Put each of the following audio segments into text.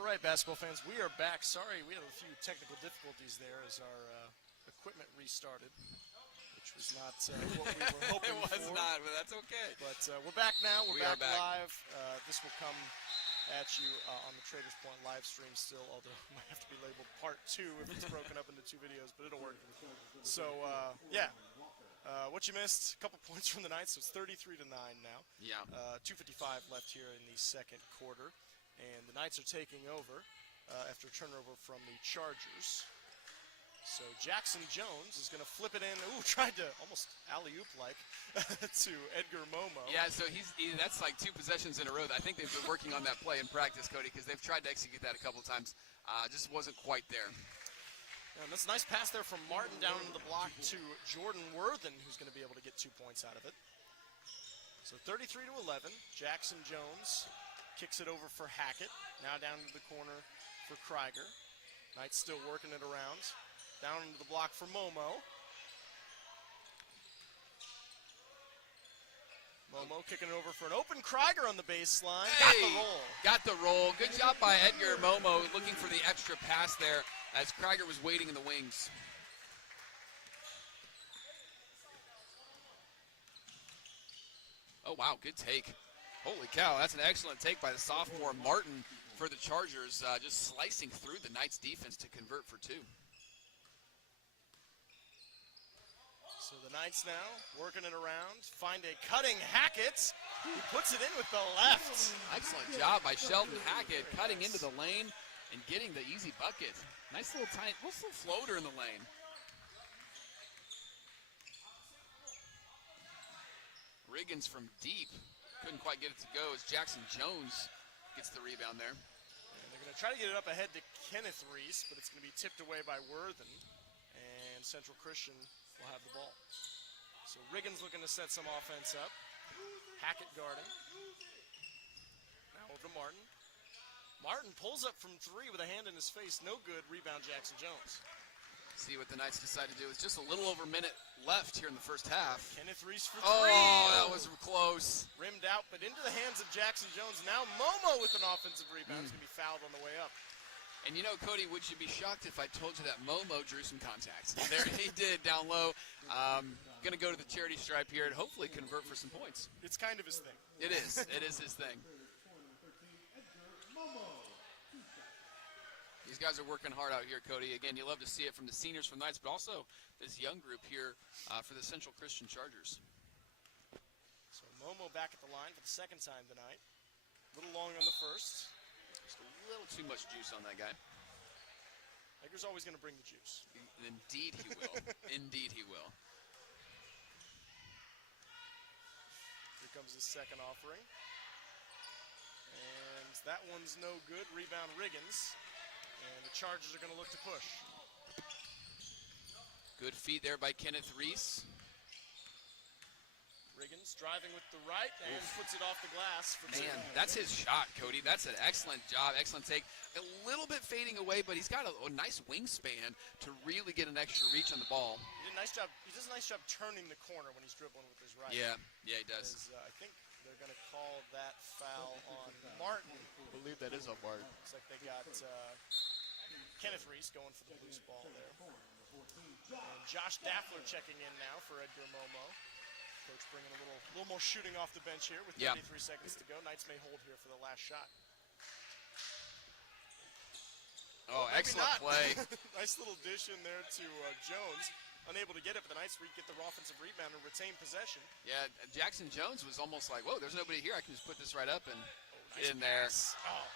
All right, basketball fans, we are back. Sorry, we had a few technical difficulties there as our equipment restarted, which was not what we were hoping for. It was not, but that's okay. But we're back now. We're back back live. This will come at you on the Traders Point live stream still, although it might have to be labeled Part 2 if it's broken up into 2 videos, but it'll work. So, what you missed, a couple points from the Knights, so it's 33-9 now. Yeah. 2:55 left here in the second quarter. And the Knights are taking over after a turnover from the Chargers. So Jackson Jones is going to flip it in. Ooh, tried to almost alley-oop-like to Edgar Momo. Yeah, so that's like 2 possessions in a row. I think they've been working on that play in practice, Cody, because they've tried to execute that a couple times. Just wasn't quite there. And that's a nice pass there from Martin down into the block to Jordan Worthen, who's going to be able to get 2 points out of it. So 33-11, Jackson Jones kicks it over for Hackett. Now down to the corner for Krieger. Knights still working it around. Down into the block for Momo. Momo kicking it over for an open Krieger on the baseline. Hey, got the roll. Got the roll. Good job by Edgar Momo looking for the extra pass there as Krieger was waiting in the wings. Oh, wow, good take. Holy cow, that's an excellent take by the sophomore Martin for the Chargers, just slicing through the Knights defense to convert for 2. So the Knights now working it around, find a cutting Hackett. He puts it in with the left. Excellent job by Sheldon Hackett cutting into the lane and getting the easy bucket. Nice little floater in the lane. Riggins from deep. Couldn't quite get it to go as Jackson Jones gets the rebound there. And they're going to try to get it up ahead to Kenneth Reese, but it's going to be tipped away by Worthen. And Central Christian will have the ball. So Riggins looking to set some offense up. Hackett guarding. Now over to Martin. Martin pulls up from 3 with a hand in his face. No good. Rebound Jackson Jones. See what the Knights decide to do. It's just a little over a minute left here in the first half. Kenneth Reese for 3. Oh, that was close. Rimmed out, but into the hands of Jackson Jones. Now Momo with an offensive rebound. He's going to be fouled on the way up. And you know, Cody, would you be shocked if I told you that Momo drew some contact? There he did down low. Going to go to the charity stripe here and hopefully convert for some points. It's kind of his thing. It is. It is his thing. These guys are working hard out here, Cody. Again, you love to see it from the seniors from Knights, but also this young group here for the Central Christian Chargers. So Momo back at the line for the second time tonight. A little long on the first. Just a little too much juice on that guy. Edgar's always going to bring the juice. Indeed he will. Indeed he will. Here comes his second offering. And that one's no good. Rebound Riggins. And the Chargers are going to look to push. Good feed there by Kenneth Reese. Riggins driving with the right and puts it off the glass for 2. Man, that's his shot, Cody. That's an excellent job, excellent take. A little bit fading away, but he's got a nice wingspan to really get an extra reach on the ball. He did a nice job. He does a nice job turning the corner when he's dribbling with his right. Yeah, he does. I think they're going to call that foul on Martin. I believe that is on Martin. Looks like they got Kenneth Reese going for the loose ball there. And Josh Daffler checking in now for Edgar Momo. Coach bringing a little more shooting off the bench here with 33 seconds to go. Knights may hold here for the last shot. Oh, excellent play. Nice little dish in there to Jones. Unable to get it, but the Knights get the offensive rebound and retain possession. Yeah, Jackson Jones was almost like, whoa, there's nobody here. I can just put this right up and nice get in there. Oh.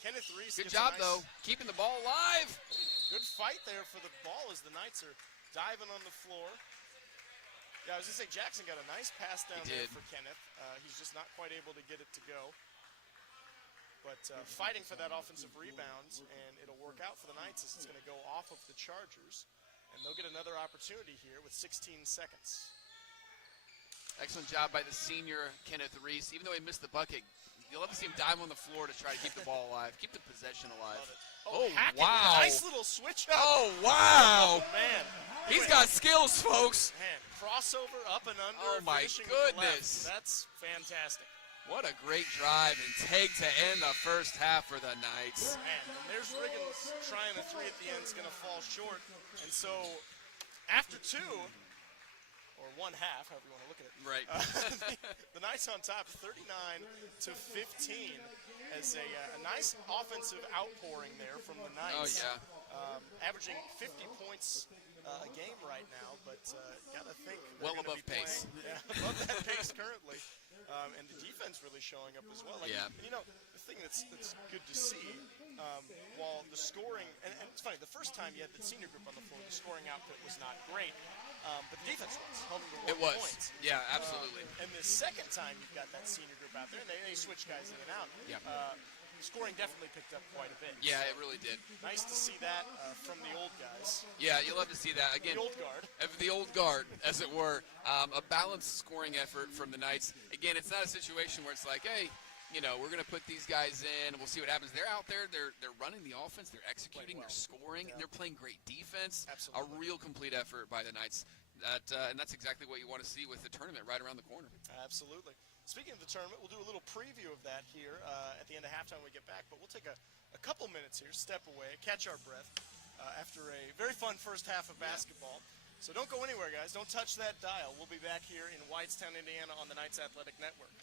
Kenneth Reese. Good job, though. Keeping the ball alive. Good fight there for the ball as the Knights are diving on the floor. Yeah, I was going to say, Jackson got a nice pass down there for Kenneth. He's just not quite able to get it to go. But fighting for that offensive rebound, and it'll work out for the Knights as it's going to go off of the Chargers. And they'll get another opportunity here with 16 seconds. Excellent job by the senior Kenneth Reese. Even though he missed the bucket, you'll love to see him dive on the floor to try to keep the ball alive, keep the possession alive. Oh, wow. Nice little switch up. Oh, wow. Oh, man. He's got skills, folks. Man, crossover, up and under. Oh, my finishing with the left. goodness. That's fantastic. What a great drive and take to end the first half for the Knights. Man, and there's Riggins trying a three at the end, is going to fall short. And so after two, or one half, however you want to look at it. Right. The Knights on top, 39-15, as a nice offensive outpouring there from the Knights. Oh, yeah. Averaging 50 points a game right now, but got to think well above pace. Above that pace currently. And the defense really showing up as well. Like, yeah. You know, the thing that's good to see, while the scoring, and it's funny, the first time you had the senior group on the floor, the scoring output was not great. But the defense was held them to 1 point. Yeah, absolutely. And the second time you've got that senior group out there, and they switch guys in and out. Yeah. Scoring definitely picked up quite a bit. Yeah, it really did. Nice to see that from the old guys. Yeah, you love to see that. Again, the old guard. The old guard, as it were. A balanced scoring effort from the Knights. Again, it's not a situation where it's like, hey, you know, we're going to put these guys in, and we'll see what happens. They're out there, they're running the offense, they're executing, they're scoring, and they're playing great defense. Absolutely. A real complete effort by the Knights. And that's exactly what you want to see with the tournament right around the corner. Absolutely. Speaking of the tournament, we'll do a little preview of that here at the end of halftime when we get back. But we'll take a couple minutes here, step away, catch our breath after a very fun first half of basketball. So don't go anywhere, guys. Don't touch that dial. We'll be back here in Whitestown, Indiana on the Knights Athletic Network.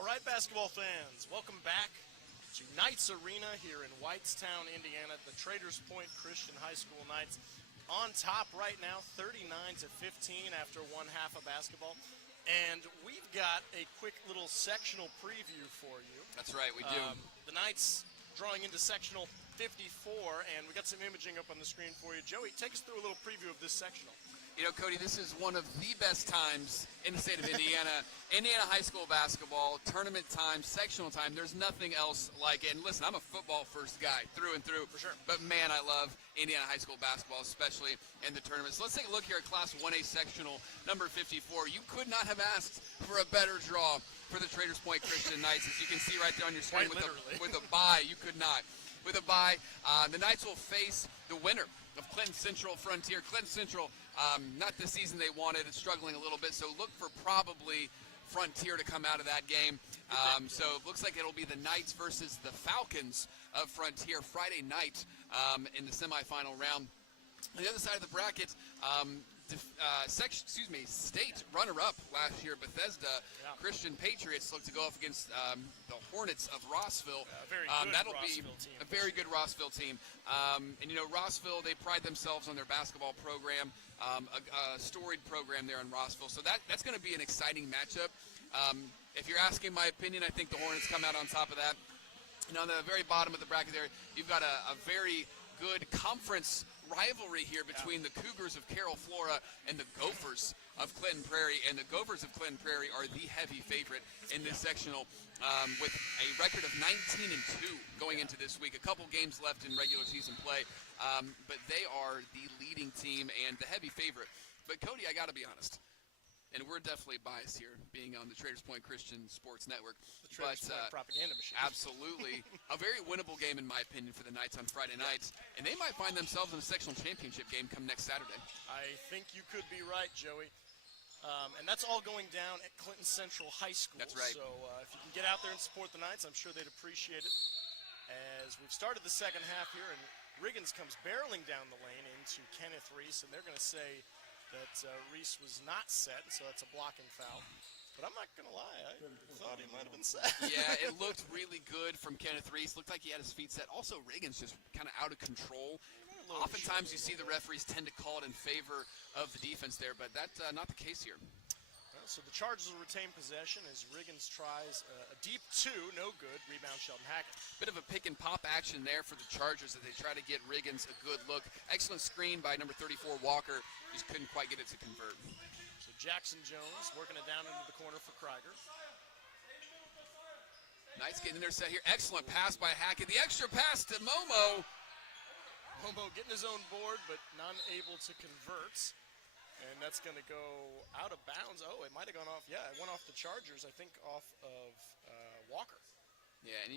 All right, basketball fans, welcome back to Knights Arena here in Whitestown, Indiana. The Traders Point Christian High School Knights on top right now, 39-15 after one half of basketball. And we've got a quick little sectional preview for you. That's right, we do. The Knights drawing into sectional 54, and we got some imaging up on the screen for you. Joey, take us through a little preview of this sectional. You know, Cody, this is one of the best times in the state of Indiana. Indiana high school basketball, tournament time, sectional time. There's nothing else like it. And listen, I'm a football first guy through and through. For sure. But, man, I love Indiana high school basketball, especially in the tournaments. Let's take a look here at Class 1A sectional number 54. You could not have asked for a better draw for the Traders Point Christian Knights. As you can see right there on your screen with a bye. You could not. With a bye, the Knights will face the winner of Clinton Central Frontier. Clinton Central, not the season they wanted, it's struggling a little bit, so look for probably Frontier to come out of that game. So it looks like it'll be the Knights versus the Falcons of Frontier Friday night in the semifinal round. On the other side of the bracket, state runner-up last year, Bethesda Christian Patriots look to go up against the Hornets of Rossville. That'll be a very good Rossville team. And, you know, Rossville, they pride themselves on their basketball program, a storied program there in Rossville. So that's going to be an exciting matchup. If you're asking my opinion, I think the Hornets come out on top of that. And on the very bottom of the bracket there, you've got a very good conference rivalry here between the Cougars of Carroll Flora and the Gophers of Clinton Prairie. And the Gophers of Clinton Prairie are the heavy favorite in this sectional with a record of 19-2 going into this week. A couple games left in regular season play, but they are the leading team and the heavy favorite. But Cody, I got to be honest, and we're definitely biased here, being on the Traders Point Christian Sports Network. The Traders Point propaganda machine. Absolutely. A very winnable game, in my opinion, for the Knights on Friday nights. And they might find themselves in a sectional championship game come next Saturday. I think you could be right, Joey. And that's all going down at Clinton Central High School. That's right. So if you can get out there and support the Knights, I'm sure they'd appreciate it. As we've started the second half here, and Riggins comes barreling down the lane into Kenneth Reese, and they're going to say that Reese was not set, so that's a blocking foul. But I'm not going to lie, I thought he might have been set. Yeah, it looked really good from Kenneth Reese. Looked like he had his feet set. Also, Riggins just kind of out of control. Oftentimes you see the referees tend to call it in favor of the defense there, but that's not the case here. So the Chargers will retain possession as Riggins tries a deep two, no good. Rebound Sheldon Hackett. Bit of a pick and pop action there for the Chargers as they try to get Riggins a good look. Excellent screen by number 34 Walker. Just couldn't quite get it to convert. So Jackson Jones working it down into the corner for Krieger. Knights getting their set here. Excellent pass by Hackett. The extra pass to Momo. Momo getting his own board, but not able to convert. And that's going to go out of bounds. Oh, it might have gone off. Yeah, it went off the Chargers, I think off of Walker. Yeah, and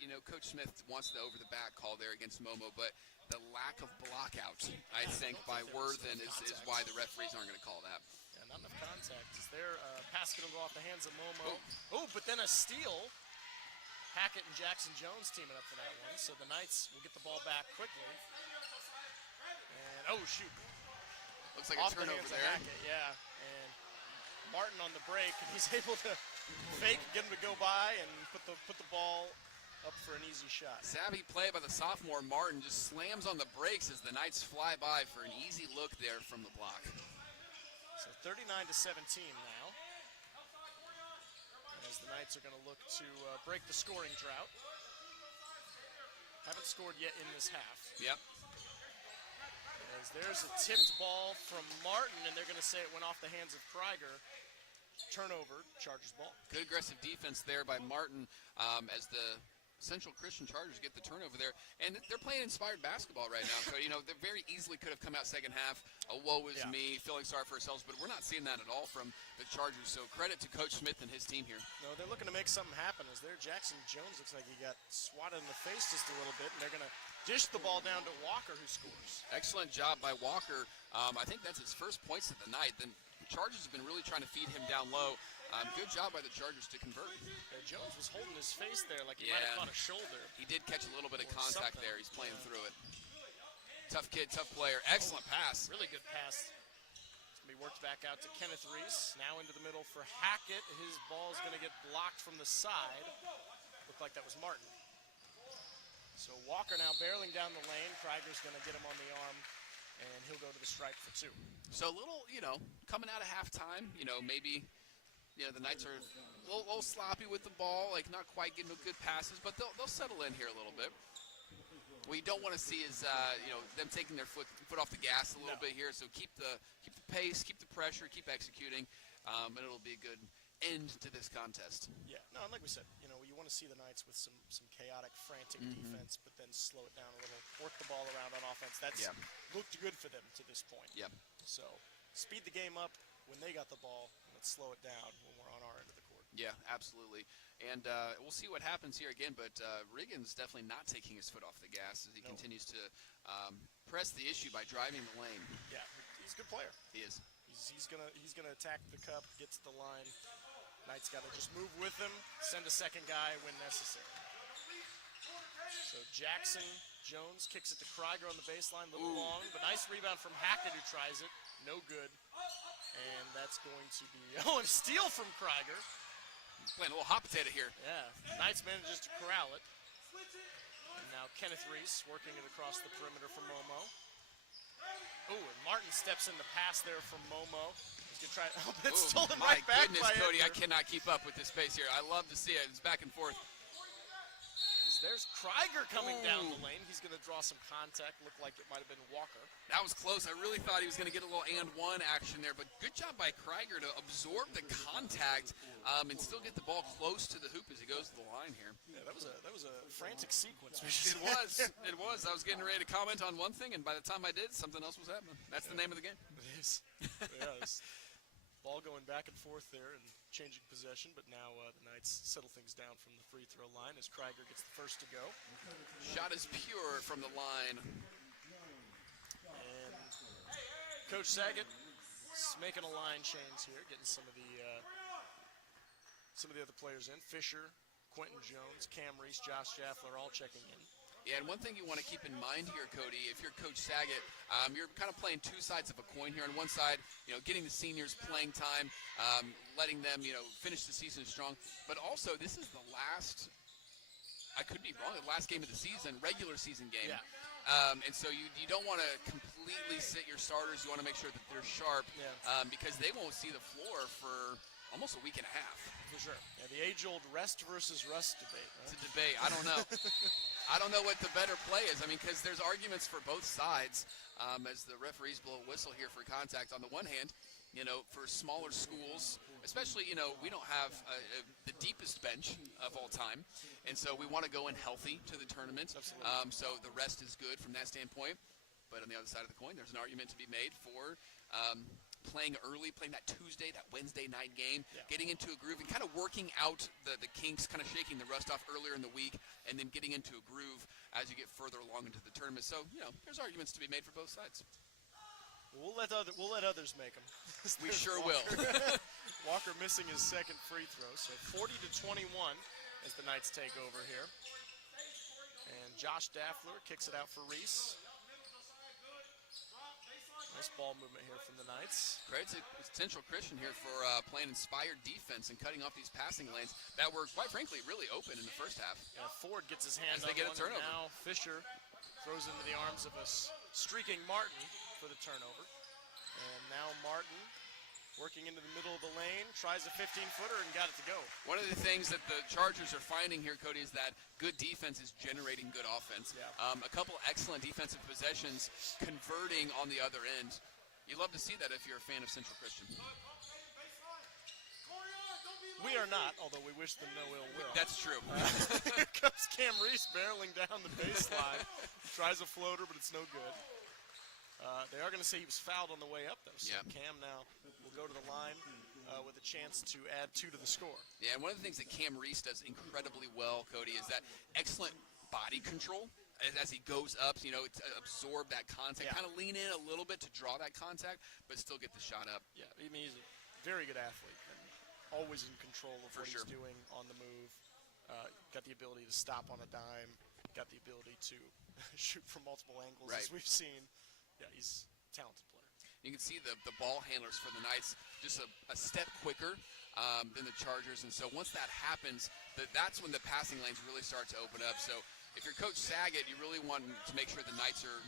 you know, Coach Smith wants the over-the-back call there against Momo, but the lack of blockout, I think, by Worthen is why the referees aren't going to call that. Yeah, not enough contact. Is there pass going to go off the hands of Momo? Oh, but then a steal. Hackett and Jackson Jones teaming up for that one. So the Knights will get the ball back quickly. And, oh, shoot. Looks like a turnover there. Hackett, yeah, and Martin on the break, and he's able to fake, get him to go by, and put the ball up for an easy shot. Savvy play by the sophomore Martin, just slams on the brakes as the Knights fly by for an easy look there from the block. So 39-17 now, as the Knights are going to look to break the scoring drought. Haven't scored yet in this half. Yep. As there's a tipped ball from Martin, and they're going to say it went off the hands of Krieger. Turnover, Chargers ball. Good aggressive defense there by Martin as the Central Christian Chargers get the turnover there. And they're playing inspired basketball right now. So, you know, they very easily could have come out second half. Woe is me, feeling sorry for ourselves. But we're not seeing that at all from the Chargers. So credit to Coach Smith and his team here. No, they're looking to make something happen. As there, Jackson Jones looks like he got swatted in the face just a little bit. And they're going to dish the ball down to Walker, who scores. Excellent job by Walker. I think that's his first points of the night. The Chargers have been really trying to feed him down low. Good job by the Chargers to convert. Jones was holding his face there like he might have caught a shoulder. He did catch a little bit of contact there. He's playing through it. Tough kid, tough player. Excellent pass. Really good pass He worked back out to Kenneth Reese. Now into the middle for Hackett. His ball is going to get blocked from the side. Looked like that was Martin. So Walker now barreling down the lane. Krieger's going to get him on the arm, and he'll go to the stripe for 2. So a little, coming out of halftime, maybe, the Knights are a little sloppy with the ball, like not quite getting good passes, but they'll settle in here a little bit. What you don't want to see is, them taking their foot off the gas a little bit here. So keep the pace, keep the pressure, keep executing, and it'll be a good end to this contest. Yeah, no, and like we said, you want to see the Knights with some chaotic, frantic defense, but then slow it down a little, work the ball around on offense. That's looked good for them to this point. Yeah. So speed the game up when they got the ball, and let's slow it down when we're on our end of the court. Yeah, absolutely. And we'll see what happens here again, but Riggins definitely not taking his foot off the gas as he continues to press the issue by driving the lane. Yeah, he's a good player. He is. He's gonna attack the cup, get to the line. Knights got to just move with him, send a second guy when necessary. So Jackson Jones kicks it to Krieger on the baseline, a little long, but nice rebound from Hackett who tries it, no good. And that's going to be, and steal from Krieger. Playing a little hot potato here. Yeah, Knights manages to corral it. And now Kenneth Reese working it across the perimeter for Momo. Oh, and Martin steps in the pass there from Momo. He's gonna try. Oh, but it's stolen right back by My goodness, Cody, Edgar. I cannot keep up with this pace here. I love to see it. It's back and forth. There's Krieger coming down the lane. He's going to draw some contact. Looked like it might have been Walker. That was close. I really thought he was going to get a little and one action there, but good job by Krieger to absorb the contact and still get the ball close to the hoop as he goes to the line here. Yeah, that was a frantic sequence. It was. It was. I was getting ready to comment on one thing, and by the time I did, something else was happening. That's the name of the game. It is. Yeah, ball going back and forth there and changing possession, but now the Knights settle things down from the free throw line as Krieger gets the first to go. Shot is pure from the line. And Coach Saget is making a line change here, getting some of the other players in. Fisher, Quentin Jones, Cam Reese, Josh Jaffler all checking in. Yeah, and one thing you want to keep in mind here, Cody, if you're Coach Saget, you're kind of playing two sides of a coin here. On one side, getting the seniors playing time, letting them, finish the season strong. But also, this is the last, I could be wrong, the last game of the season, regular season game. Yeah. And so you don't want to completely sit your starters. You want to make sure that they're sharp because they won't see the floor for almost a week and a half. For sure. Yeah, the age-old rest versus rust debate. Right? It's a debate. I don't know. I don't know what the better play is. I mean, because there's arguments for both sides as the referees blow a whistle here for contact. On the one hand, for smaller schools, especially, we don't have the deepest bench of all time. And so we want to go in healthy to the tournament. Absolutely. So the rest is good from that standpoint. But on the other side of the coin, there's an argument to be made for playing early, playing that Tuesday, that Wednesday night game, getting into a groove and kind of working out the kinks, kind of shaking the rust off earlier in the week, and then getting into a groove as you get further along into the tournament. So, there's arguments to be made for both sides. We'll let others make them. We sure Walker. will. Walker missing his second free throw, so 40-21 as the Knights take over here. And Josh Daffler kicks it out for Reese. Nice ball movement here from the Knights. Credit to Central Christian here for playing inspired defense and cutting off these passing lanes that were, quite frankly, really open in the first half. Yeah, Ford gets his hand as they get a turnover. Now Fisher throws into the arms of a streaking Martin for the turnover. And now Martin working into the middle of the lane, tries a 15-footer and got it to go. One of the things that the Chargers are finding here, Cody, is that good defense is generating good offense. Yeah. A couple excellent defensive possessions converting on the other end. You love to see that if you're a fan of Central Christian. We are not, although we wish them no ill will. That's true. Here comes Cam Reese barreling down the baseline. Tries a floater, but it's no good. They are going to say he was fouled on the way up, though. So Cam now will go to the line with a chance to add 2 to the score. Yeah, and one of the things that Cam Reese does incredibly well, Cody, is that excellent body control as he goes up, to absorb that contact, kind of lean in a little bit to draw that contact, but still get the shot up. Yeah, I mean, he's a very good athlete and always in control of what he's doing on the move. Got the ability to stop on a dime, got the ability to shoot from multiple angles, as we've seen. Yeah, he's a talented player. You can see the ball handlers for the Knights just a step quicker than the Chargers. And so once that happens, that's when the passing lanes really start to open up. So if you're Coach Saget, you really want to make sure the Knights are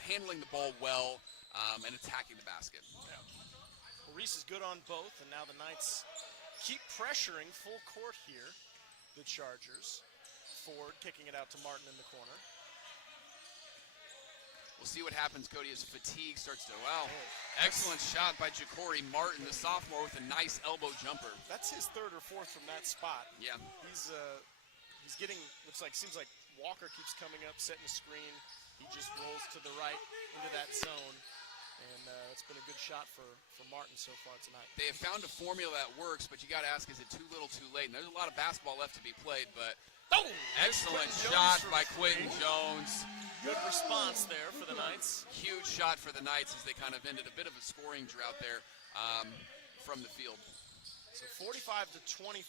handling the ball well and attacking the basket. Yeah. Well, Reese is good on both, and now the Knights keep pressuring full court here. The Chargers. Ford kicking it out to Martin in the corner. We'll see what happens, Cody, as fatigue starts to, excellent shot by Ja'Cory Martin, the sophomore, with a nice elbow jumper. That's his third or fourth from that spot. Yeah. He's getting, seems like Walker keeps coming up, setting the screen. He just rolls to the right into that zone. And it's been a good shot for Martin so far tonight. They have found a formula that works, but you got to ask, is it too little too late? And there's a lot of basketball left to be played, but excellent shot by Quentin Jones. Good response there for the Knights. Huge shot for the Knights as they kind of ended a bit of a scoring drought there from the field. So 45-25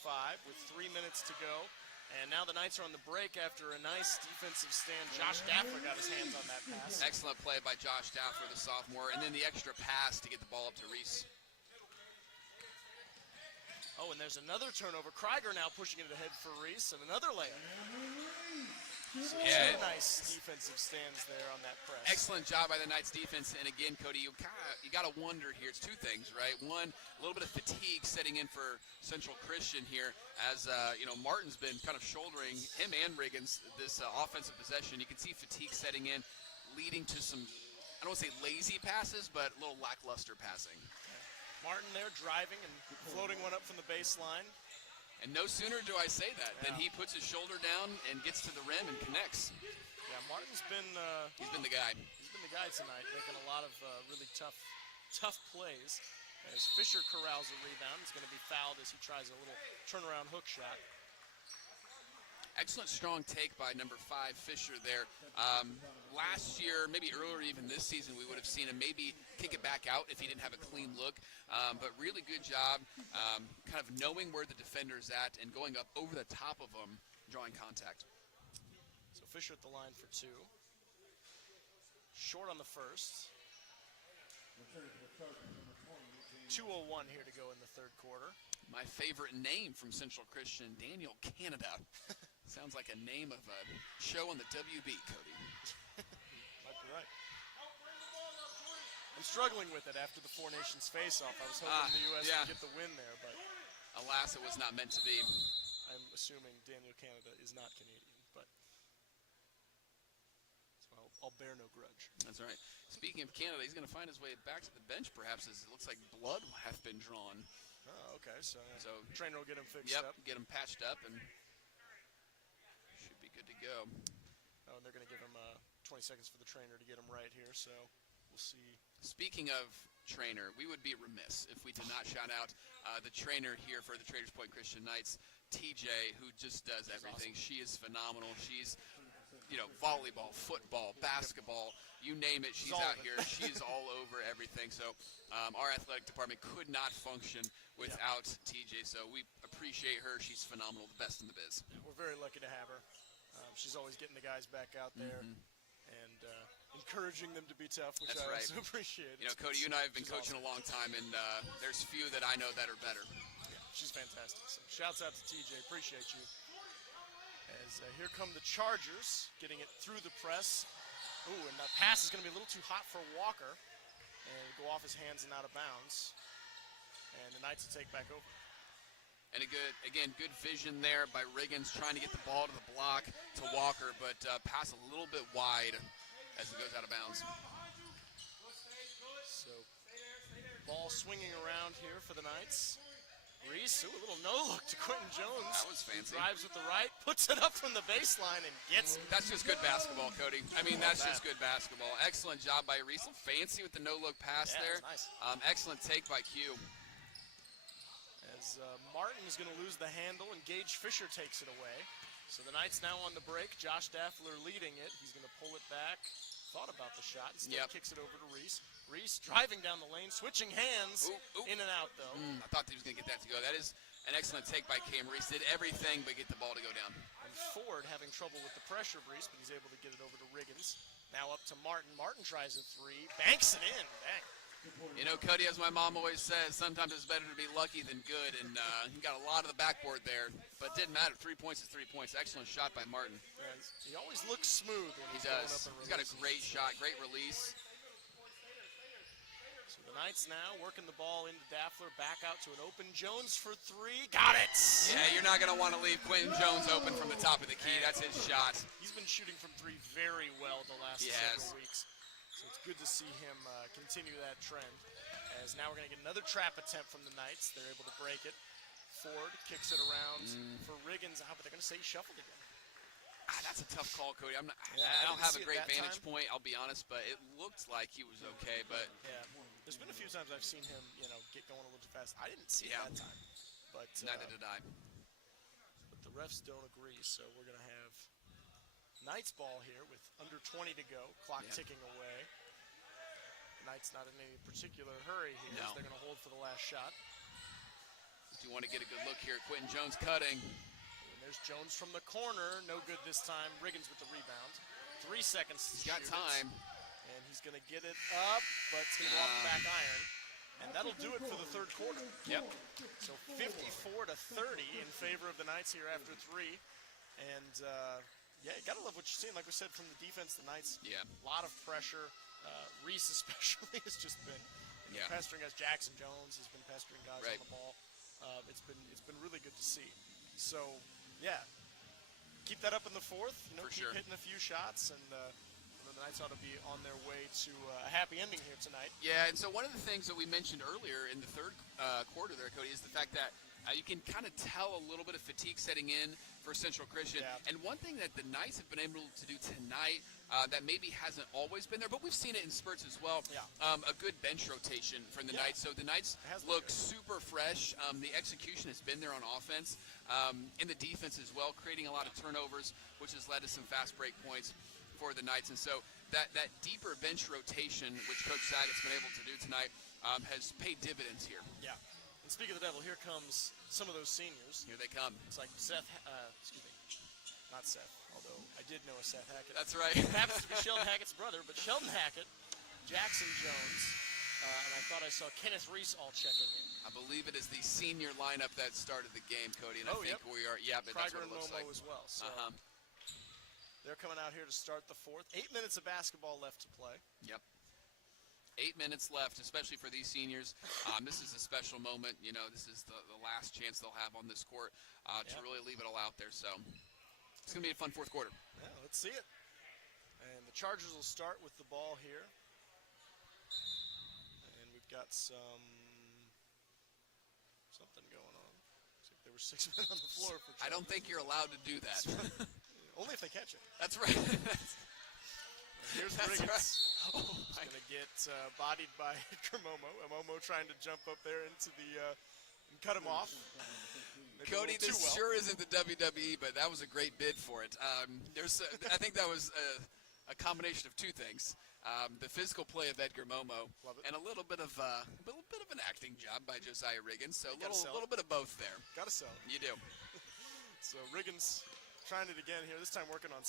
with 3 minutes to go. And now the Knights are on the break after a nice defensive stand. Josh Daffler got his hands on that pass. Excellent play by Josh Daffler, the sophomore, and then the extra pass to get the ball up to Reese. Oh, and there's another turnover. Krieger now pushing it ahead for Reese, and another layup. So two nice defensive stands there on that press. Excellent job by the Knights defense. And again, Cody, you got to wonder here. It's two things, right? One, a little bit of fatigue setting in for Central Christian here, as Martin's been kind of shouldering him and Riggins this offensive possession. You can see fatigue setting in, leading to some, I don't want to say lazy passes, but a little lackluster passing. Martin there driving and floating one up from the baseline. And no sooner do I say that than he puts his shoulder down and gets to the rim and connects. Yeah, Martin's been he's been the guy. He's been the guy tonight, making a lot of really tough plays. As Fisher corrals a rebound, he's going to be fouled as he tries a little turnaround hook shot. Excellent strong take by number 5, Fisher there. Last year, maybe earlier even this season, we would have seen him maybe kick it back out if he didn't have a clean look. But really good job kind of knowing where the defender's at and going up over the top of him, drawing contact. So Fisher at the line for 2. Short on the first. 2:01 here to go in the third quarter. My favorite name from Central Christian, Daniel Canada. Sounds like a name of a show on the WB, Cody. Might be right. I'm struggling with it after the Four Nations face-off. I was hoping the U.S. would get the win there, but alas, it was not meant to be. I'm assuming Daniel Canada is not Canadian, but so I'll bear no grudge. That's right. Speaking of Canada, he's going to find his way back to the bench, perhaps, as it looks like blood hath been drawn. Oh, okay. So trainer will get him fixed up. Get him patched up, and should be good to go. Oh, and they're going to give him 20 seconds for the trainer to get him right here, so we'll see. Speaking of trainer, we would be remiss if we did not shout out the trainer here for the Traders Point Christian Knights, TJ, who just does everything. Awesome. She is phenomenal. She's, volleyball, football, basketball, you name it, she's out here. She's all over everything. So our athletic department could not function without TJ. So we appreciate her. She's phenomenal, the best in the biz. We're very lucky to have her. She's always getting the guys back out there and encouraging them to be tough, which I also appreciate. Cody, you and I have been coaching a long time, and there's few that I know that are better. Yeah, she's fantastic. So shouts out to TJ. Appreciate you. As here come the Chargers, getting it through the press. Ooh, and the pass is going to be a little too hot for Walker. And go off his hands and out of bounds. And the Knights will take back over. And good vision there by Riggins, trying to get the ball to the block to Walker, but pass a little bit wide as it goes out of bounds. So, ball swinging around here for the Knights. Reese, a little no-look to Quentin Jones. That was fancy. Drives with the right, puts it up from the baseline and gets it. That's just good basketball, Cody. I mean, that's just good basketball. Excellent job by Reese. Fancy with the no-look pass there. Nice. Excellent take by Q. As Martin is going to lose the handle and Gage Fisher takes it away. So the Knights now on the break. Josh Daffler leading it. He's going to pull it back. Thought about the shot. Instead kicks it over to Reese. Reese driving down the lane, switching hands. In and out, though. I thought he was going to get that to go. That is an excellent take by Cam. Reese did everything but get the ball to go down. And Ford having trouble with the pressure, Reese, but he's able to get it over to Riggins. Now up to Martin. Martin tries a three. Banks it in. Bang. You know, Cody, as my mom always says, sometimes it's better to be lucky than good, and he got a lot of the backboard there, but it didn't matter. 3 points is 3 points. Excellent shot by Martin. Yeah, he always looks smooth when He he's going does. up and He's got a releasing. great shot, great release. So the Knights now working the ball into Daffler, back out to an open Jones for 3. Got it! Yeah, you're not going to want to leave Quentin Jones open from the top of the key. That's his shot. He's been shooting from 3 very well the last several weeks. So it's good to see him continue that trend. As now we're going to get another trap attempt from the Knights. They're able to break it. Ford kicks it around for Riggins out, but they're going to say he shuffled again. That's a tough call, Cody. I don't didn't have see a it great that vantage time. point, I'll be honest, but it looked like he was okay. But Yeah, there's been a few times I've seen him, get going a little too fast. I didn't see it that time. But neither did I. But the refs don't agree, so we're going to have Knights ball here with under 20 to go, clock ticking away. The Knights not in any particular hurry here. No. So they're going to hold for the last shot. Do you want to get a good look here at Quentin Jones cutting? And there's Jones from the corner. No good this time. Riggins with the rebound. 3 seconds to He's got shoot time. And he's going to get it up, but it's going to go off the back iron. And that'll do it for the third quarter. Yep. So 54 to 30 in favor of the Knights here after 3. And, you got to love what you're seeing. Like we said, from the defense, the Knights, a lot of pressure. Reese especially has just been pestering us. Jackson Jones has been pestering guys on the ball. It's been really good to see. So, keep that up in the fourth. Keep hitting a few shots, and the Knights ought to be on their way to a happy ending here tonight. Yeah, and so one of the things that we mentioned earlier in the third quarter there, Cody, is the fact that you can kind of tell a little bit of fatigue setting in for Central Christian. Yeah. And one thing that the Knights have been able to do tonight that maybe hasn't always been there, but we've seen it in spurts as well, a good bench rotation from the Knights. So the Knights look super fresh. The execution has been there on offense, and the defense as well, creating a lot of turnovers, which has led to some fast break points for the Knights. And so that deeper bench rotation, which Coach Saga's been able to do tonight, has paid dividends here. Yeah. And speaking of the devil, here comes some of those seniors. Here they come. It's like Seth, not Seth, although I did know a Seth Hackett. That's right. Happens to be Sheldon Hackett's brother, but Sheldon Hackett, Jackson Jones, and I thought I saw Kenneth Reese all checking in. I believe it is the senior lineup that started the game, Cody, and I think we are. Yeah, but that's Krieger what it and looks Momo like. as well. So they're coming out here to start the fourth. 8 minutes of basketball left to play. Yep. 8 minutes left, especially for these seniors. This is a special moment. This is the last chance they'll have on this court to really leave it all out there. So it's going to be a fun fourth quarter. Yeah, let's see it. And the Chargers will start with the ball here. And we've got something going on. Looks like there were 6 men on the floor for Chargers. I don't think you're allowed to do that. Only if they catch it. That's right. Here's Riggins. Right. He's going to get bodied by Edgar Momo. Momo trying to jump up there into the and cut him off. Maybe Cody, this sure isn't the WWE, but that was a great bid for it. I think that was a combination of two things: the physical play of Edgar Momo and a little bit of an acting job by Josiah Riggins. So a little bit of both there. Got to sell it. You do. So Riggins trying it again here. This time working on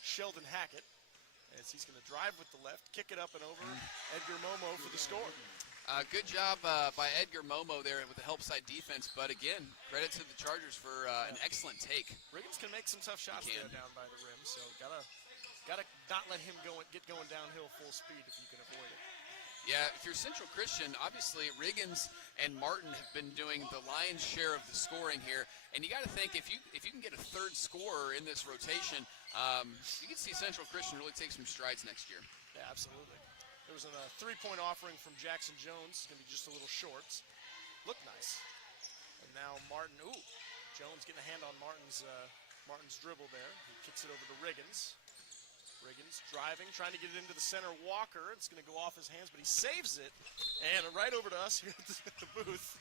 Sheldon Hackett. As he's going to drive with the left, kick it up and over. Edgar Momo for the score. Good job by Edgar Momo there with the help side defense. But again, credit to the Chargers for an excellent take. Riggins can make some tough shots there down by the rim, so gotta not let him get going downhill full speed if you can avoid it. Yeah, if you're Central Christian, obviously Riggins and Martin have been doing the lion's share of the scoring here, and you got to think if you can get a third scorer in this rotation, you can see Central Christian really take some strides next year. Yeah, absolutely. There was a three-point offering from Jackson Jones. It's going to be just a little shorts. Looked nice. And now Martin. Jones getting a hand on Martin's dribble there. He kicks it over to Riggins. Riggins driving, trying to get it into the center. Walker, it's going to go off his hands, but he saves it. And right over to us here at the booth.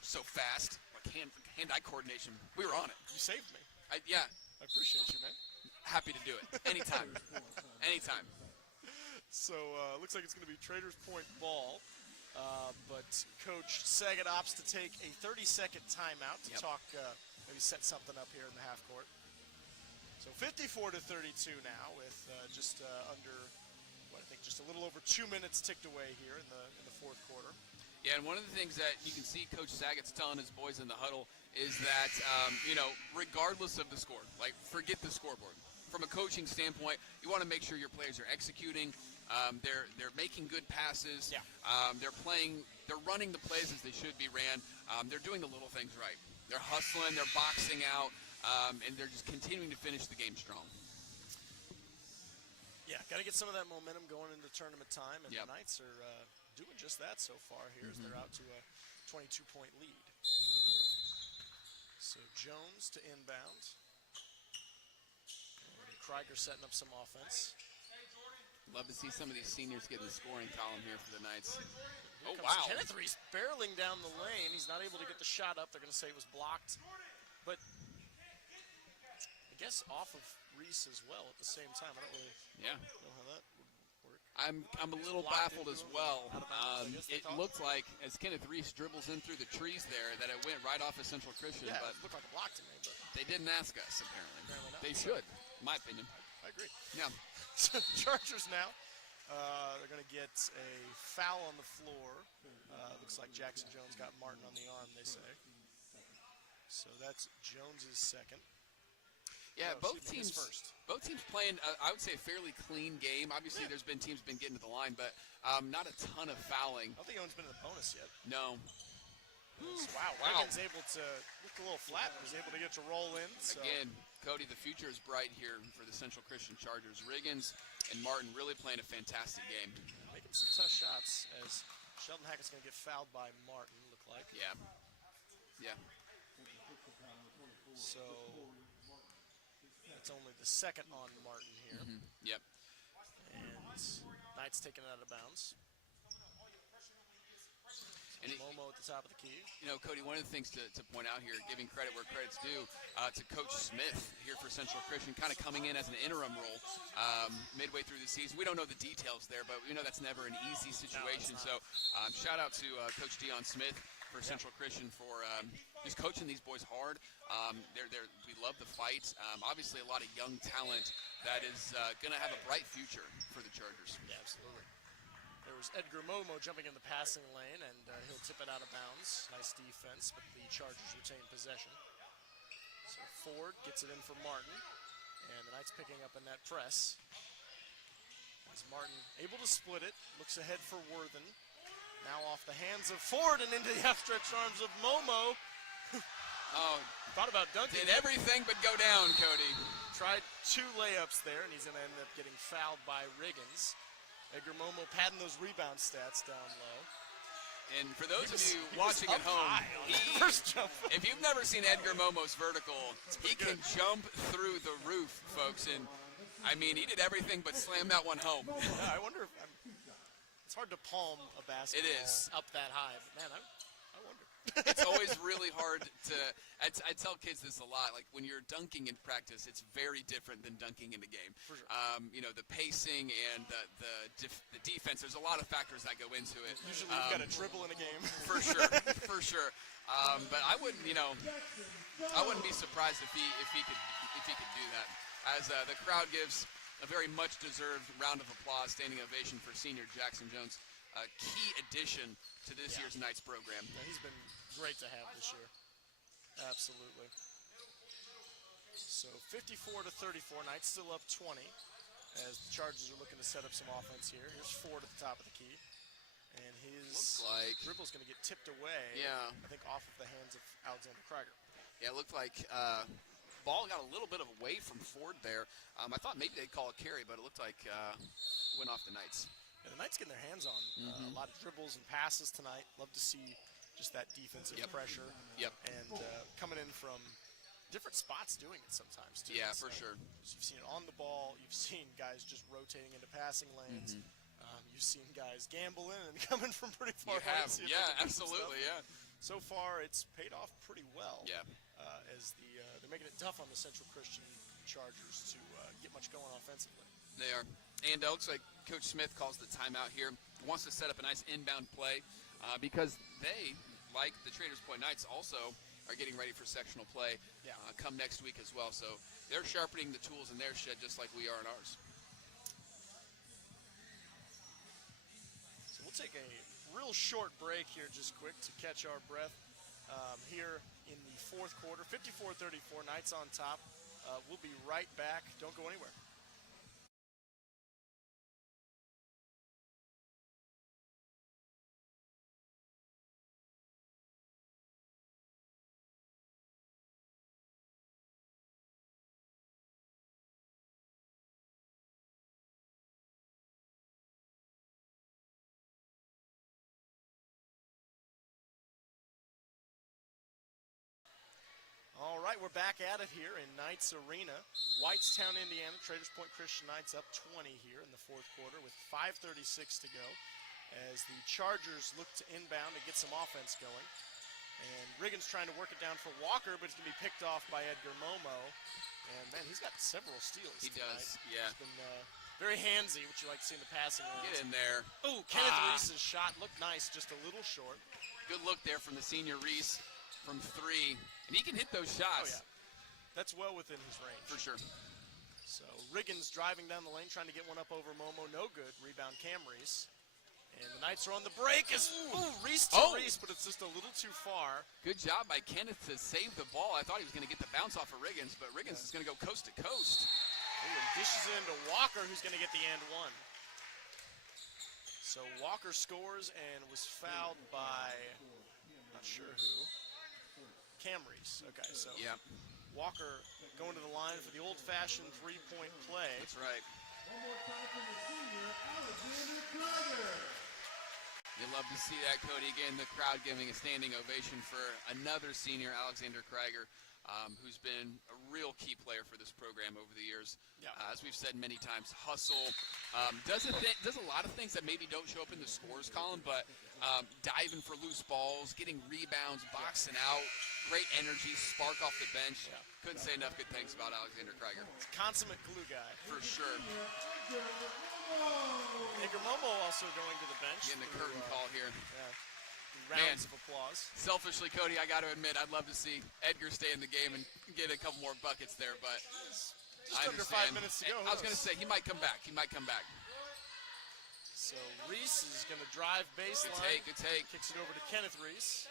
So fast, like hand-eye coordination. We were on it. You saved me. I appreciate you, man. Happy to do it. Anytime. Anytime. So looks like it's going to be Traders Point ball. But Coach Saget opts to take a 30-second timeout to talk, maybe set something up here in the half court. So 54 to 32 now with just under I think just a little over 2 minutes ticked away here in the fourth quarter. Yeah, and one of the things that you can see Coach Saggett's telling his boys in the huddle is that, regardless of the score, like forget the scoreboard. From a coaching standpoint, you want to make sure your players are executing. They're making good passes. Yeah. They're running the plays as they should be ran. They're doing the little things right. They're hustling. They're boxing out, and they're just continuing to finish the game strong. Yeah, got to get some of that momentum going into tournament time, and Yep. the Knights are doing just that so far here as they're out to a 22-point lead. So Jones to inbound. And Krieger setting up some offense. Love to see some of these seniors get in the scoring column here for the Knights. Here Oh, comes wow. Kenneth Reese barreling down the lane. He's not able to get the shot up. They're going to say it was blocked. But I guess off of Reese as well at the same time. I don't really know how that would work. I'm a little Blocked baffled into as him, well. out of bounds, I guess they It thought. looked like, as Kenneth Reese dribbles in through the trees there, that it went right off of Central Christian, Yeah, but it looked like a block to me, but they didn't ask us, apparently. Apparently not. They should, in my opinion. I agree. Yeah. So Chargers now. They're going to get a foul on the floor. Looks like Jackson Jones got Martin on the arm, they say. So that's Jones's second. Yeah, Oh, both excuse me, his teams. first. Both teams playing, I would say, a fairly clean game. Obviously, there's been teams been getting to the line, but not a ton of fouling. I don't think anyone's been in the bonus yet. No. Wow, Wiggins able to look a little flat, but was able to get to roll in. So. Again, Cody, the future is bright here for the Central Christian Chargers. Riggins and Martin really playing a fantastic game. Making some tough shots as Sheldon Hackett's going to get fouled by Martin, look like. Yeah. Yeah. So that's only the second on Martin here. Yep. And Knights taking it out of bounds. And Momo at the top of the key. You know, Cody, one of the things to point out here, giving credit where credit's due, to Coach Smith here for Central Christian, kind of coming in as an interim role midway through the season. We don't know the details there, but we know that's never an easy situation. So shout out to Coach Dion Smith for Central Christian for just coaching these boys hard. We love the fight. Obviously, a lot of young talent that is going to have a bright future for the Chargers. Yeah, absolutely. There was Edgar Momo jumping in the passing lane, and he'll tip it out of bounds. Nice defense, but the Chargers retain possession. So Ford gets it in for Martin, and the Knights picking up in that press. As Martin able to split it, looks ahead for Worthen. Now off the hands of Ford and into the outstretched arms of Momo. Oh, Thought about dunking. did everything but go down, Cody. Tried 2 layups there, and he's going to end up getting fouled by Riggins. Edgar Momo padding those rebound stats down low. And for those of you He was watching up at home, high on that first jump. if you've never seen Edgar Momo's vertical, he can jump through the roof, folks. And, I mean, he did everything but slam that one home. Yeah, I wonder if it's hard to palm a basketball is. up that high, but man, I wonder. It's always really hard to I tell kids this a lot. Like, when you're dunking in practice, it's very different than dunking in the game. For sure. The pacing and the defense, there's a lot of factors that go into it. Usually you've got to dribble in a game. For sure, for sure. But I wouldn't be surprised if he could do that. As the crowd gives a very much deserved round of applause, standing ovation for senior Jackson Jones, a key addition to this year's Knights program. Yeah, he's been great to have this year. Absolutely. So 54-34, Knights still up 20 as the Chargers are looking to set up some offense here. Here's Ford at the top of the key. And his dribble's going to get tipped away, I think off of the hands of Alexander Krieger. Yeah, it looked like ball got a little bit of away from Ford there. I thought maybe they'd call a carry, but it looked like went off the Knights. Yeah, the Knights getting their hands on a lot of dribbles and passes tonight. Love to see just that defensive pressure. Yep. And coming in from different spots doing it sometimes, too. Yeah, for sure. You've seen it on the ball. You've seen guys just rotating into passing lanes. You've seen guys gamble in and coming from pretty far away. Yeah, absolutely, yeah. So far, it's paid off pretty well. Yeah. As they're making it tough on the Central Christian Chargers to get much going offensively. They are. And it looks like Coach Smith calls the timeout here. Wants to set up a nice inbound play because they, like the Traders Point Knights, also are getting ready for sectional play come next week as well. So they're sharpening the tools in their shed just like we are in ours. take a real short break here just quick to catch our breath here in the fourth quarter. 54-34, Knights on top. We'll be right back. Don't go anywhere. All right, we're back at it here in Knights Arena. Whitestown, Indiana, Traders Point Christian Knights up 20 here in the fourth quarter with 5:36 to go as the Chargers look to inbound to get some offense going. And Riggins trying to work it down for Walker, but it's going to be picked off by Edgar Momo. And, man, he's got several steals He tonight. does, yeah. He's been very handsy, which you like to see in the passing lanes. Get in there. Oh, Kenneth Reese's shot looked nice, just a little short. Good look there from the senior Reese from 3. And he can hit those shots. Oh, yeah. That's well within his range. For sure. So Riggins driving down the lane, trying to get one up over Momo. No good. Rebound Cam Reese. And the Knights are on the break. Reese to Reese, but it's just a little too far. Good job by Kenneth to save the ball. I thought he was going to get the bounce off of Riggins, but Riggins is going to go coast to coast. And dishes it into Walker, who's going to get the and one. So Walker scores and was fouled by, not sure who, Cam Reese. Okay, so yeah. Walker going to the line for the old-fashioned three-point play. That's right. One more time for the senior, Alexander Krager. You love to see that, Cody. Again, the crowd giving a standing ovation for another senior, Alexander Krager, who's been a real key player for this program over the years. Yeah. As we've said many times, hustle. Does a lot of things that maybe don't show up in the scores column, but diving for loose balls, getting rebounds, boxing out, great energy, spark off the bench. Yeah. Couldn't say enough good things about Alexander Krager. He's a consummate glue guy. For sure. Edgar Momo also going to the bench. Getting the curtain call here. Yeah. Rounds of applause. Selfishly, Cody, I got to admit, I'd love to see Edgar stay in the game and get a couple more buckets there, but just under 5 minutes to go. I was going to say, he might come back. So Reese is going to drive baseline. Good take. Kicks it over to Kenneth Reese.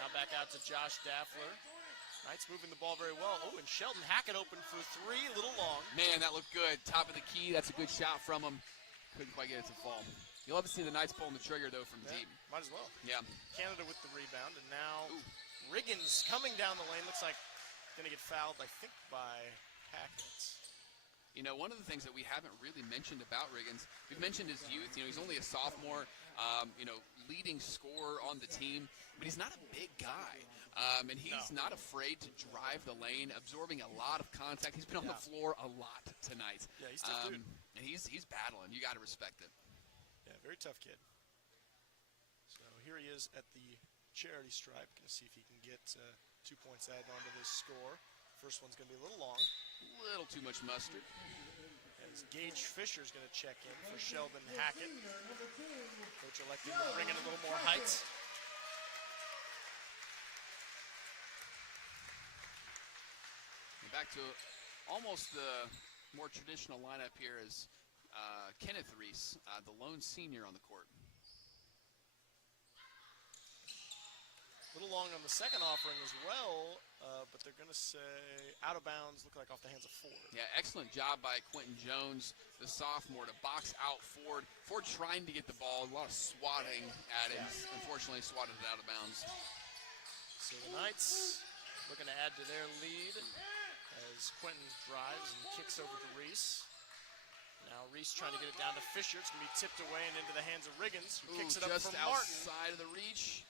Now back out to Josh Daffler. Knights moving the ball very well. Oh, and Sheldon Hackett open for 3, a little long. Man, that looked good. Top of the key. That's a good shot from him. Couldn't quite get it to fall. You'll love to see the Knights pulling the trigger, though, from deep. Might as well. Yeah. Canada with the rebound, and now Riggins coming down the lane. Looks like going to get fouled, I think, by Hackett. You know, one of the things that we haven't really mentioned about Riggins, we've mentioned his youth. You know, he's only a sophomore, leading scorer on the team, but he's not a big guy. And he's not afraid to drive the lane, absorbing a lot of contact. He's been on the floor a lot tonight. Yeah, he's tough dude. And he's battling. You got to respect it. Yeah, very tough kid. So here he is at the charity stripe. Going to see if he can get 2 points added onto this score. First one's going to be a little long. A little too much mustard. As Gage Fisher's going to check in for Sheldon Hackett. Coach elected to bring in a little more height. Back to almost the more traditional lineup here is Kenneth Reese, the lone senior on the court. A little long on the second offering as well, but they're going to say out of bounds, look like off the hands of Ford. Yeah, excellent job by Quentin Jones, the sophomore, to box out Ford. Ford trying to get the ball, a lot of swatting at it. Yeah. Unfortunately, swatted it out of bounds. So the Knights looking to add to their lead as Quentin drives and kicks over to Reese. Now Reese trying to get it down to Fisher. It's going to be tipped away and into the hands of Riggins, who kicks it up just from Martin. outside of the reach.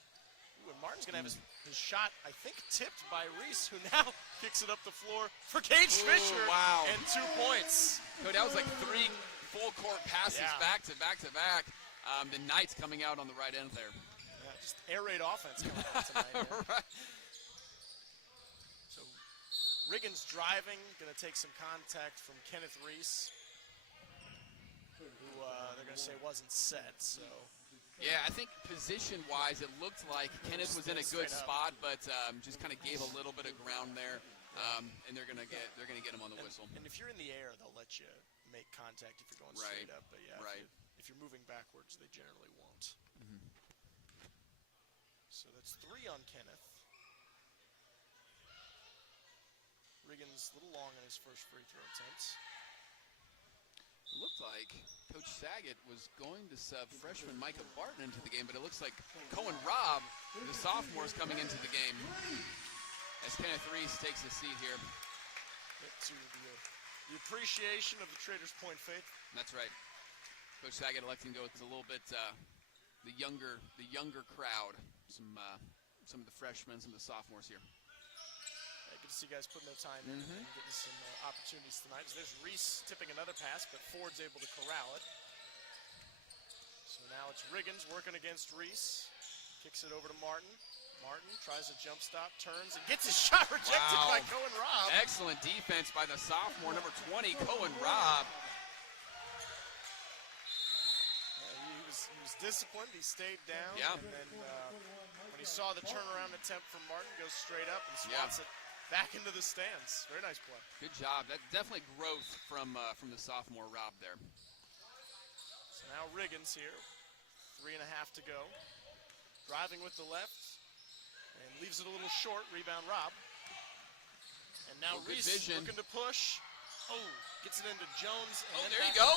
Ooh, and Martin's going to have his shot, I think, tipped by Reese, who now kicks it up the floor for Gage Fisher. Wow. And 2 points. So that was like 3 full court passes back to back to back. The Knights coming out on the right end there. Yeah, just air raid offense coming out tonight. Yeah. Right. Riggins driving, going to take some contact from Kenneth Reese, who they're going to say wasn't set. So, yeah, I think position-wise, it looked like Kenneth was in a good spot, but just kind of gave a little bit of ground there, and they're going to get him on the whistle. And if you're in the air, they'll let you make contact if you're going straight up. But yeah, if if you're moving backwards, they generally won't. So that's 3 on Kenneth. Riggins a little long on his first free throw attempts. It looked like Coach Saget was going to sub freshman Micah Barton into the game, but it looks like Cohen Robb, the sophomore, is coming into the game as Kenneth Reese takes a seat here. To the appreciation of the Traders Point Faith. That's right. Coach Saget electing to go with a little bit the younger crowd. Some of the freshmen, some of the sophomores here. Good to see guys putting their time in and getting some opportunities tonight. So there's Reese tipping another pass, but Ford's able to corral it. So now it's Riggins working against Reese. Kicks it over to Martin. Martin tries a jump stop, turns, and gets his shot rejected by Cohen Robb. Excellent defense by the sophomore, number 20, Cohen Robb. He was disciplined. He stayed down. Yeah. And then when he saw the turnaround attempt from Martin, goes straight up and swats it back into the stands. Very nice play. Good job. That's definitely growth from the sophomore Robb there. So now Riggins here. 3.5 to go. Driving with the left. And leaves it a little short. Rebound Robb. And now Reese looking to push. Oh, gets it into Jones. And there you go.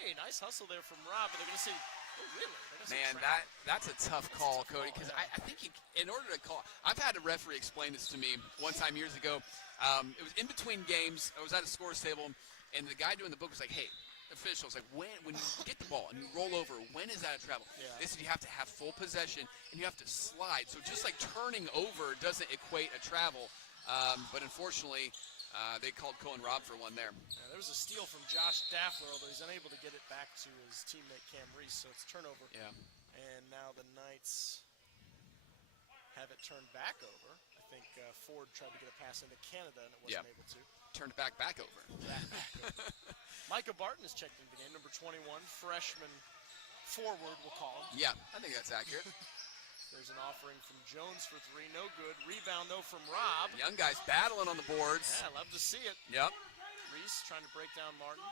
Hey, nice hustle there from Robb. But they're going to say, oh, really? Man, that's a tough call, Cody, because I think in order to call, I've had a referee explain this to me one time years ago. It was in between games. I was at a scores table, and the guy doing the book was like, hey, officials, like when you get the ball and you roll over, when is that a travel? Yeah. They said you have to have full possession and you have to slide. So just like turning over doesn't equate a travel. But unfortunately, they called Cohen Robb for one there. Yeah, there was a steal from Josh Daffler, although he's unable to get it back to his teammate Cam Reese, so it's turnover. Yeah. And now the Knights have it turned back over. I think Ford tried to get a pass into Canada and it wasn't able to. Turned back over. Back over. Micah Barton is checked into the game, number 21, freshman forward, we'll call him. Yeah, I think that's accurate. There's an offering from Jones for 3, no good. Rebound, though, from Robb. Young guys battling on the boards. Yeah, love to see it. Yep. Reese trying to break down Martin.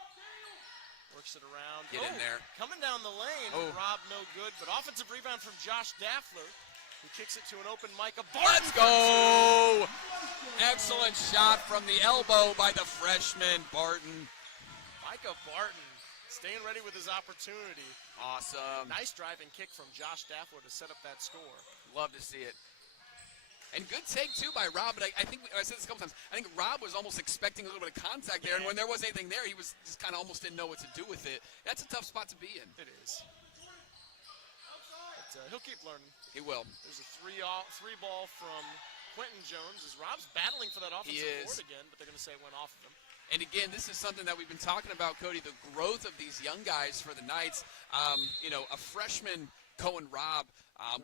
Works it around. Get in there. Coming down the lane. Oh. Robb, no good. But offensive rebound from Josh Daffler, who kicks it to an open Micah Barton. Let's go! Excellent shot from the elbow by the freshman, Barton. Micah Barton staying ready with his opportunity. Awesome. Nice driving kick from Josh Daffler to set up that score. Love to see it. And good take, too, by Robb. But I think, I said this a couple times, I think Robb was almost expecting a little bit of contact there. And when there wasn't anything there, he was just kind of almost didn't know what to do with it. That's a tough spot to be in. It is. But he'll keep learning. He will. There's a three ball from Quentin Jones as Robb's battling for that offensive board again, but they're going to say it went off of him. And again, this is something that we've been talking about, Cody, the growth of these young guys for the Knights. A freshman, Cohen Robb,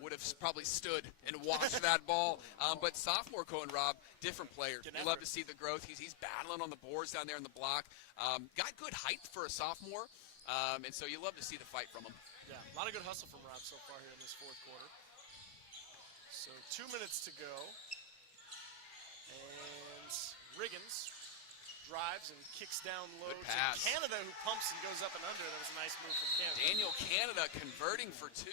would have probably stood and watched that ball. But sophomore Cohen Robb, different player. You love to see the growth. He's battling on the boards down there in the block. Got good height for a sophomore, and so you love to see the fight from him. Yeah, a lot of good hustle from Robb so far here in this fourth quarter. So 2 minutes to go. And Riggins drives and kicks down low to Canada, who pumps and goes up and under. That was a nice move from Canada. Daniel Canada converting for 2.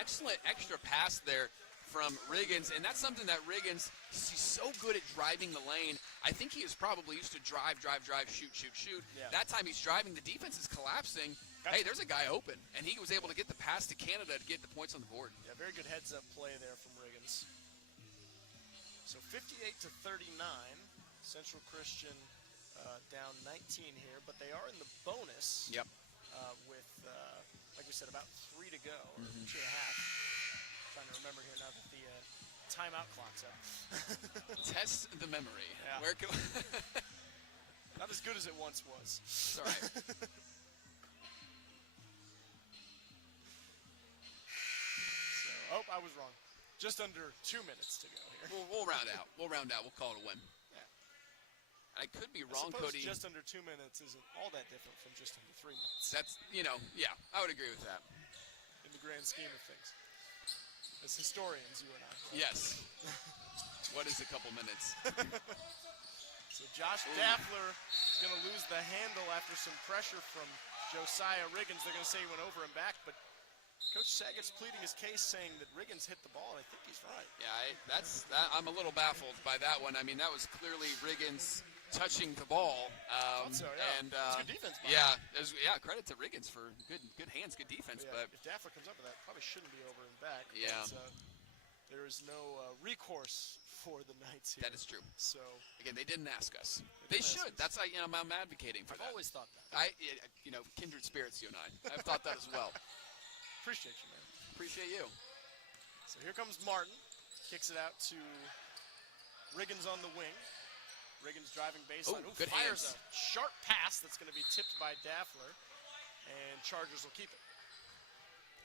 Excellent extra pass there from Riggins, and that's something that Riggins, he's so good at driving the lane. I think he is probably used to drive, shoot. Yeah. That time he's driving, the defense is collapsing. Hey, there's a guy open, and he was able to get the pass to Canada to get the points on the board. Yeah, very good heads-up play there from Riggins. So 58-39. Central Christian down 19 here, but they are in the bonus. Yep. With, like we said, about 3 to go, or 2.5. Trying to remember here now that the timeout clock's up. Test the memory. Yeah. Where can Not as good as it once was. It's all right. I was wrong. Just under 2 minutes to go here. We'll round out. We'll call it a win. I could be wrong, Cody. Just under 2 minutes isn't all that different from just under 3 minutes. That's, I would agree with that. In the grand scheme of things. As historians, you and I. Yes. What is a couple minutes? So Josh Daffler is going to lose the handle after some pressure from Josiah Riggins, they're going to say he went over and back, but Coach Saggett's pleading his case, saying that Riggins hit the ball, and I think he's right. Yeah, I'm a little baffled by that one. I mean, that was clearly Riggins touching the ball. So, yeah. And it's good defense. Credit to Riggins for good hands, good defense. Yeah, but if Daffler comes up with that, probably shouldn't be over and back. Yeah. But, there is no recourse for the Knights here. that is true. So Again, they didn't ask us. They should. That's like, I'm advocating for I've that. always thought that. Kindred spirits, you and I. I've thought that as well. Appreciate you, man. Appreciate you. So here comes Martin. Kicks it out to Riggins on the wing. Riggins driving baseline. Good fires hands. a sharp pass that's going to be tipped by Daffler. And Chargers will keep it.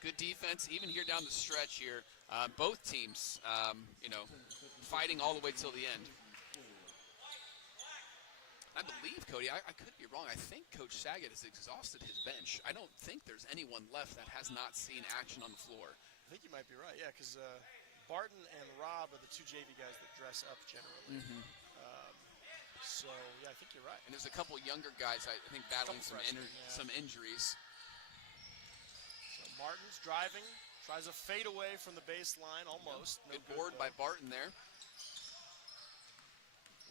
Good defense, even here down the stretch here. Both teams, fighting all the way till the end. I believe, Cody, I could be wrong. I think Coach Saggett has exhausted his bench. I don't think there's anyone left that has not seen action on the floor. I think you might be right, yeah, because Barton and Rob are the two JV guys that dress up generally. I think you're right. And there's a couple younger guys, I think, battling Freshmen, some injuries. So Martin's driving, tries a fade away from the baseline, almost. Good board by Barton there.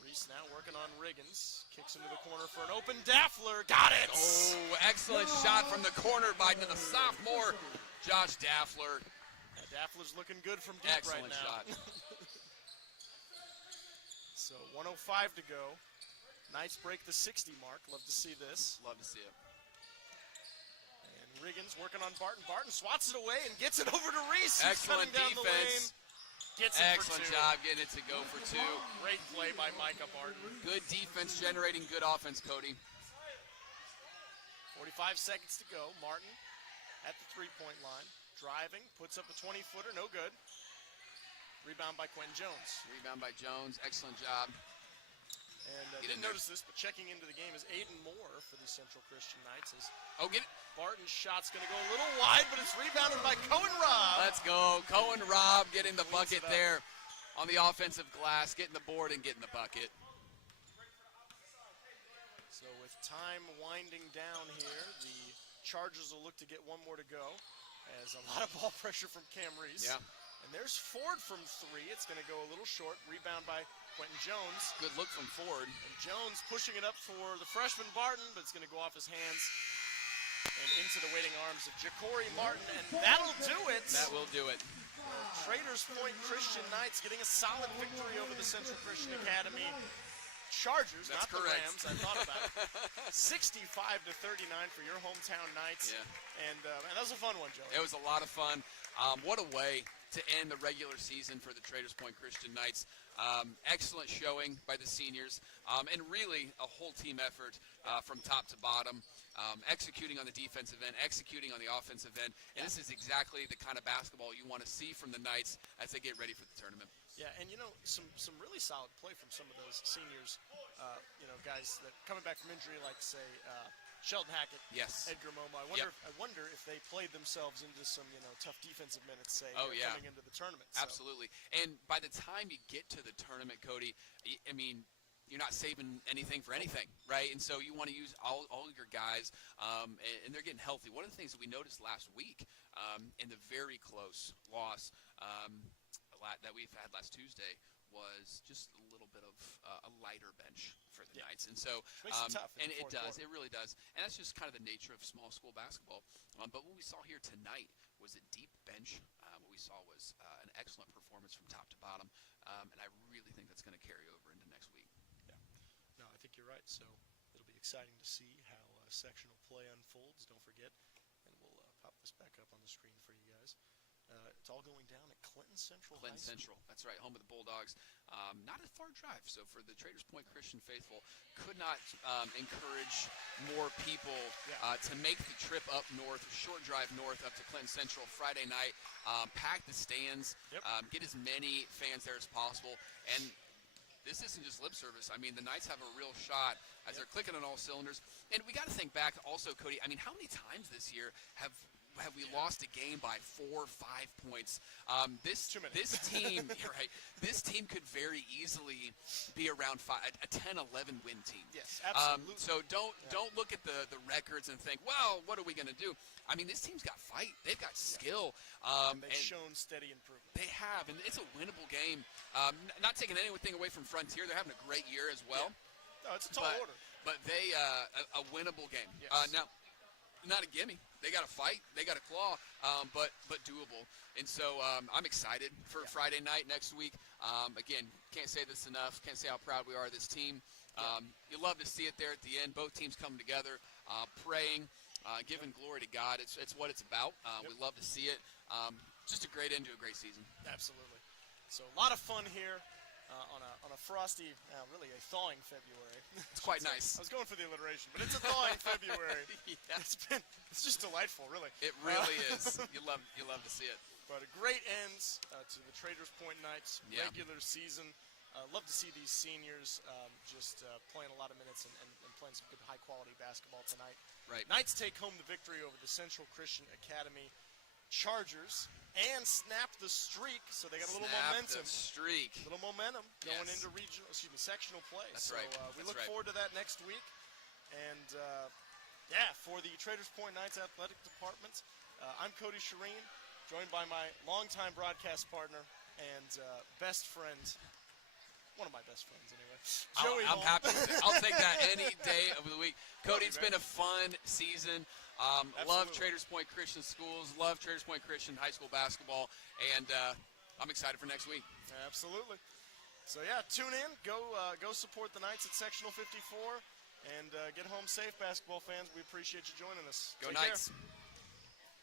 Reese now working on Riggins. Kicks into the corner for an open Daffler. Got it! Oh, excellent shot from the corner by the sophomore, Josh Daffler. Daffler's looking good from deep Excellent right now. shot. So 1:05 to go. Knights break the 60 mark. Love to see this. Love to see it. And Riggins working on Barton. Barton swats it away and gets it over to Reese. He's Excellent cutting down the lane. defense. Gets it Excellent for two. job getting it to go for two. Great play by Micah Barton. Good defense generating good offense, Cody. 45 seconds to go. Martin at the three-point line. Driving, puts up a 20-footer, no good. Rebound by Quentin Jones. Rebound by Jones, excellent job. And didn't notice this, but checking into the game is Aiden Moore for the Central Christian Knights. Get it. Barton's shot's going to go a little wide, but it's rebounded by Cohen Robb. Let's go. Cohen Robb getting the bucket there on the offensive glass, getting the board and getting the bucket. So with time winding down here, the Chargers will look to get one more to go. As a lot of ball pressure from Cam Reese. Yeah. And there's Ford from three. It's going to go a little short. Rebound by Quentin Jones. Good look from Ford. And Jones pushing it up for the freshman Barton, but it's going to go off his hands and into the waiting arms of Ja'Cory Martin. And that'll do it. That will do it. Traders Point Christian Knights getting a solid victory over the Central Christian Academy Chargers, That's not correct. the Rams. I thought about it. 65-39 for your hometown Knights. Yeah. And that was a fun one, Joe. It was a lot of fun. What a way to end the regular season for the Traders Point Christian Knights. Excellent showing by the seniors, and really a whole team effort from top to bottom, executing on the defensive end, executing on the offensive end, and this is exactly the kind of basketball you want to see from the Knights as they get ready for the tournament. Yeah, and some really solid play from some of those seniors, guys that coming back from injury, like say Sheldon Hackett, Yes. Edgar Momo. I wonder if they played themselves into some tough defensive minutes, say coming into the tournament. So. Absolutely. And by the time you get to the tournament, Cody, I mean, you're not saving anything for anything, right? And so you want to use all your guys, and they're getting healthy. One of the things that we noticed last week in the very close loss that we've had last Tuesday was just a little bit of a lighter bench for the Knights. And so, makes it tough. And it does. It really does. And that's just kind of the nature of small school basketball. But what we saw here tonight was a deep bench. What we saw was an excellent performance from top to bottom. And I really think that's going to carry over into next week. Yeah. No, I think you're right. So it'll be exciting to see how sectional play unfolds. Don't forget, and we'll pop this back up on the screen for you guys. It's all going down at Clinton Central. Clinton Central, that's right, home of the Bulldogs. Not a far drive, so for the Traders Point Christian faithful, could not encourage more people to make the trip up north, short drive north up to Clinton Central Friday night, pack the stands, get as many fans there as possible, and this isn't just lip service. I mean, the Knights have a real shot as they're clicking on all cylinders. And we got to think back also, Cody, I mean, how many times this year have have we lost a game by 4 or 5 points. This team, you're right. This team could very easily be around a 10-11 win team. Yes, absolutely. So don't look at the records and think, well, what are we going to do? I mean, this team's got fight. They've got skill. They've shown steady improvement. They have, and it's a winnable game. Not taking anything away from Frontier. They're having a great year as well. Yeah. No, it's a tall order. But they a winnable game. Yes. Now, not a gimme. They got to fight. They got to claw, but doable. And so I'm excited for Friday night next week. Again, can't say this enough. Can't say how proud we are of this team. You love to see it there at the end. Both teams coming together, praying, giving glory to God. It's what it's about. We love to see it. Just a great end to a great season. Absolutely. So a lot of fun here on a frosty, really a thawing February. It's quite nice. I was going for the alliteration, but it's a thawing February. Yeah. It's just delightful, really. It really is. You love to see it. But a great end to the Traders Point Knights regular season. Love to see these seniors just playing a lot of minutes and playing some good high-quality basketball tonight. Right. Knights take home the victory over the Central Christian Academy Chargers and snap the streak, so they got a little momentum. A little momentum going into sectional play. That's so, right. We look forward to that next week. And, for the Traders Point Knights Athletic Department, I'm Cody Shireen, joined by my longtime broadcast partner and best friend, one of my best friends anyway, Joey I'm Holm. happy with it. I'll take that any day of the week. Cody, it's been a fun season. Love Traders Point Christian Schools, love Traders Point Christian High School basketball, and I'm excited for next week. Absolutely. So, tune in. Go support the Knights at Sectional 54, and get home safe, basketball fans. We appreciate you joining us. Go Take Knights. care.